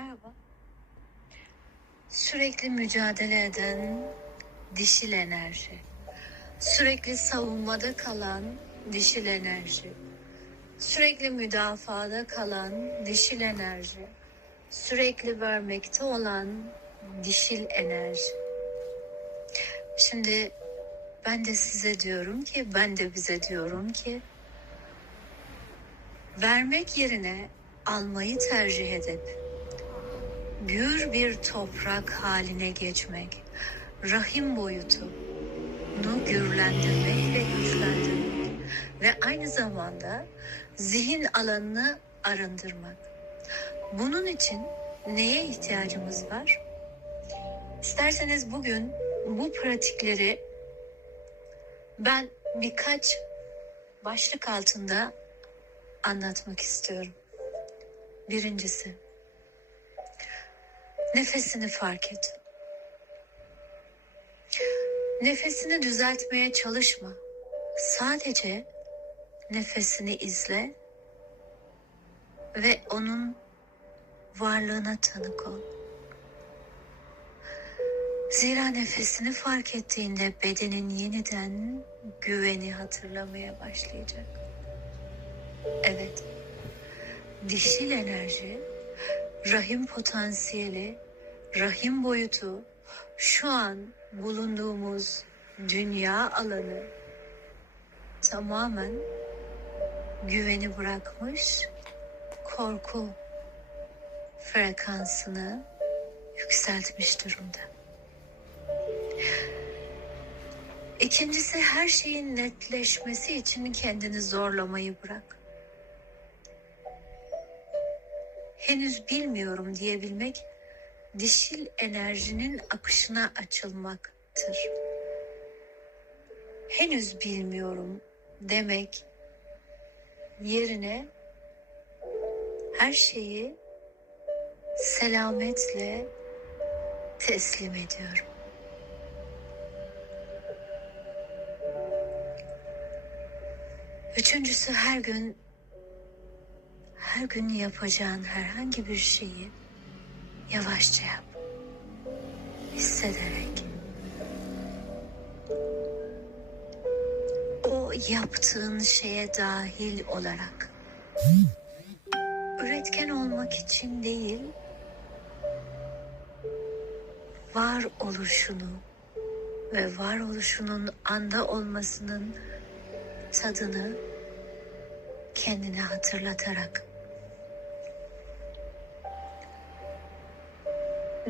Merhaba. Sürekli mücadele eden dişil enerji. Sürekli savunmada kalan dişil enerji. Sürekli müdafaada kalan dişil enerji. Sürekli vermekte olan dişil enerji. Şimdi ben de size diyorum ki, ben de bize diyorum ki vermek yerine almayı tercih edip gür bir toprak haline geçmek, rahim boyutunu gürlendirmek ve güçlendirmek ve aynı zamanda zihin alanını arındırmak. Bunun için neye ihtiyacımız var? İsterseniz bugün bu pratikleri ben birkaç başlık altında anlatmak istiyorum. Birincisi, nefesini fark et. Nefesini düzeltmeye çalışma. Sadece nefesini izle ve onun varlığına tanık ol. Zira nefesini fark ettiğinde bedenin yeniden güveni hatırlamaya başlayacak. Evet, dişil enerji, rahim potansiyeli, rahim boyutu, şu an bulunduğumuz dünya alanı tamamen güveni bırakmış, korku frekansını yükseltmiş durumda. İkincisi her şeyin netleşmesi için kendini zorlamayı bırak. Henüz bilmiyorum diyebilmek dişil enerjinin akışına açılmaktır. Henüz bilmiyorum demek yerine her şeyi selametle teslim ediyorum. Üçüncüsü her gün her gün yapacağın herhangi bir şeyi yavaşça yap. Hissederek. O yaptığın şeye dahil olarak. Üretken olmak için değil, var oluşunu ve varoluşunun anda olmasının tadını kendine hatırlatarak.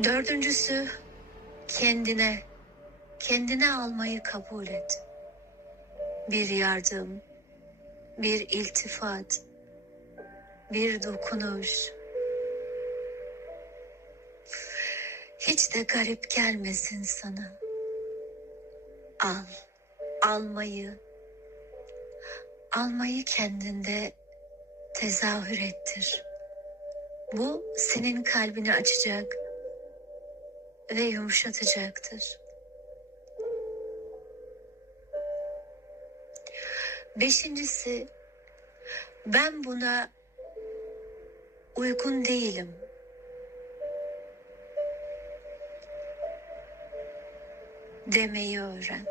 Dördüncüsü kendine, kendine almayı kabul et. Bir yardım, bir iltifat, bir dokunuş. Hiç de garip gelmesin sana. Al, almayı, almayı kendinde tezahür ettir. Bu senin kalbini açacak ve yumuşatacaktır. Beşincisi, ben buna uygun değilim. Demeyi öğren.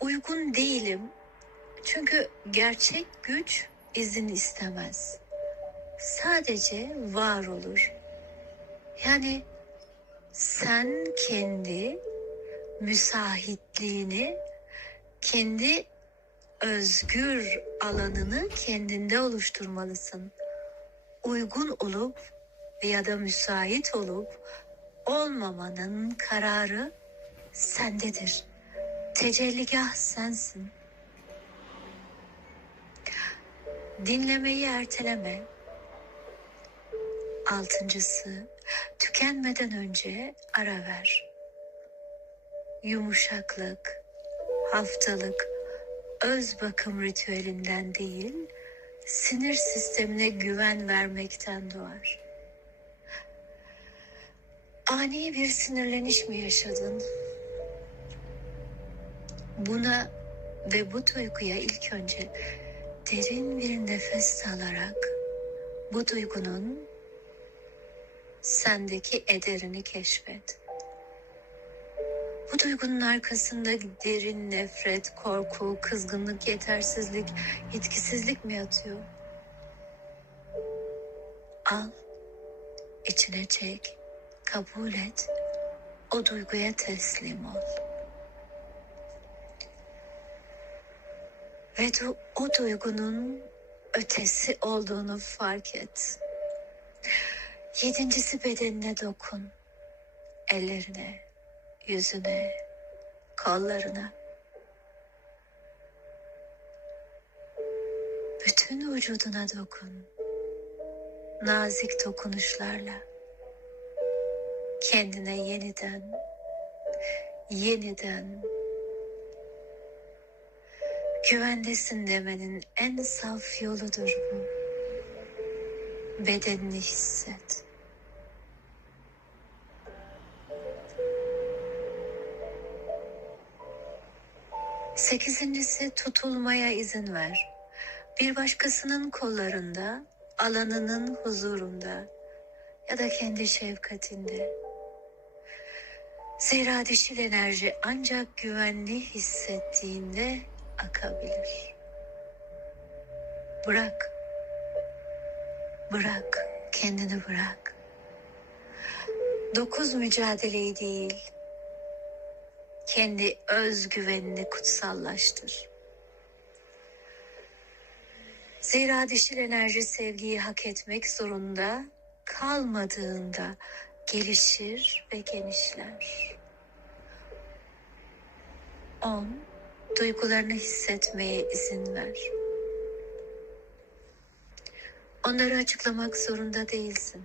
Uygun değilim çünkü gerçek güç izin istemez. Sadece var olur. Yani sen kendi müsahitliğini, kendi özgür alanını kendinde oluşturmalısın. Uygun olup ya da müsait olup olmamanın kararı sendedir. Tecelligah sensin. Dinlemeyi erteleme. Altıncısı, tükenmeden önce ara ver. Yumuşaklık, haftalık, öz bakım ritüelinden değil, sinir sistemine güven vermekten doğar. Ani bir sinirleniş mi yaşadın? Buna ve bu duyguya ilk önce derin bir nefes alarak bu duygunun sendeki ederini keşfet. Bu duygunun arkasında derin nefret, korku, kızgınlık, yetersizlik, yetkisizlik mi yatıyor? Al, içine çek, kabul et, o duyguya teslim ol. Ve du- o duygunun ötesi olduğunu fark et. Yedincisi bedenine dokun. Ellerine, yüzüne, kollarına. Bütün vücuduna dokun. Nazik dokunuşlarla. Kendine yeniden, yeniden güvendesin demenin en saf yoludur bu. Bedenini hisset. Sekizincisi tutulmaya izin ver. Bir başkasının kollarında, alanının huzurunda ya da kendi şefkatinde. Zira dişil enerji ancak güvenli hissettiğinde akabilir. Bırak. Bırak. Kendini bırak. Dokuz mücadeleyi değil, kendi özgüvenini kutsallaştır. Zira dişil enerji sevgiyi hak etmek zorunda kalmadığında gelişir ve genişler. 10. Duygularını hissetmeye izin ver. Onları açıklamak zorunda değilsin.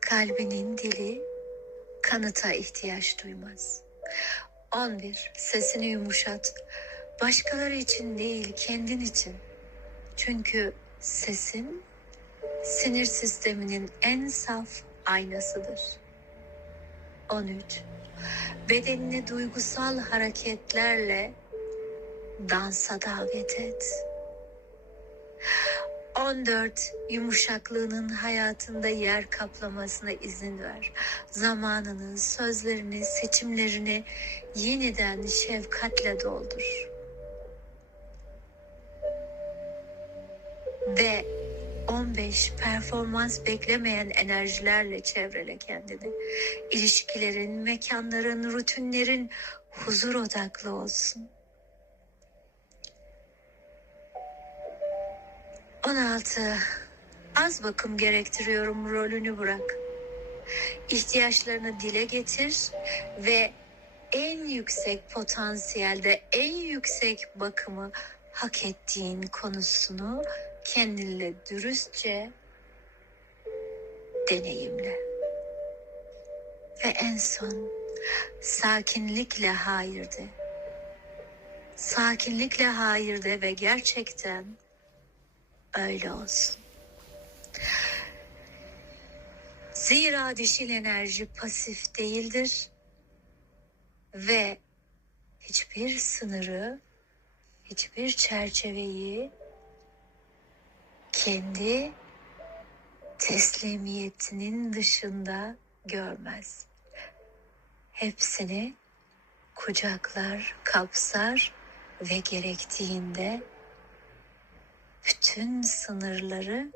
Kalbinin dili kanıta ihtiyaç duymaz. 11. Sesini yumuşat. Başkaları için değil, kendin için. Çünkü sesin sinir sisteminin en saf aynasıdır. 13. Bedenini duygusal hareketlerle dansa davet et. 14. Yumuşaklığının hayatında yer kaplamasına izin ver. Zamanını, sözlerini, seçimlerini yeniden şefkatle doldur. Ve 15 performans beklemeyen enerjilerle çevrele kendini. İlişkilerin, mekanların, rutinlerin huzur odaklı olsun. 16 az bakım gerektiriyorum rolünü bırak. İhtiyaçlarını dile getir ve en yüksek potansiyelde en yüksek bakımı hak ettiğin konusunu kendinle dürüstçe deneyimle. Ve en son sakinlikle hayır de. Sakinlikle hayır de ve gerçekten öyle olsun. Zira dişil enerji pasif değildir ve hiçbir sınırı, hiçbir çerçeveyi kendi teslimiyetinin dışında görmez. Hepsini kucaklar, kapsar ve gerektiğinde bütün sınırları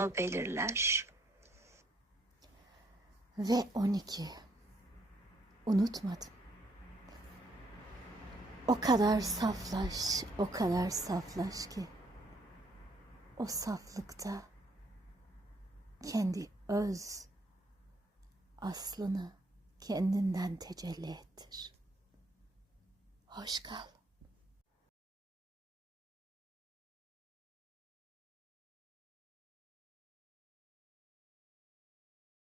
o belirler. Ve 12. Unutmadım. O kadar saflaş, o kadar saflaş ki o saflıkta kendi öz aslını kendinden tecelli ettir. Hoş kal.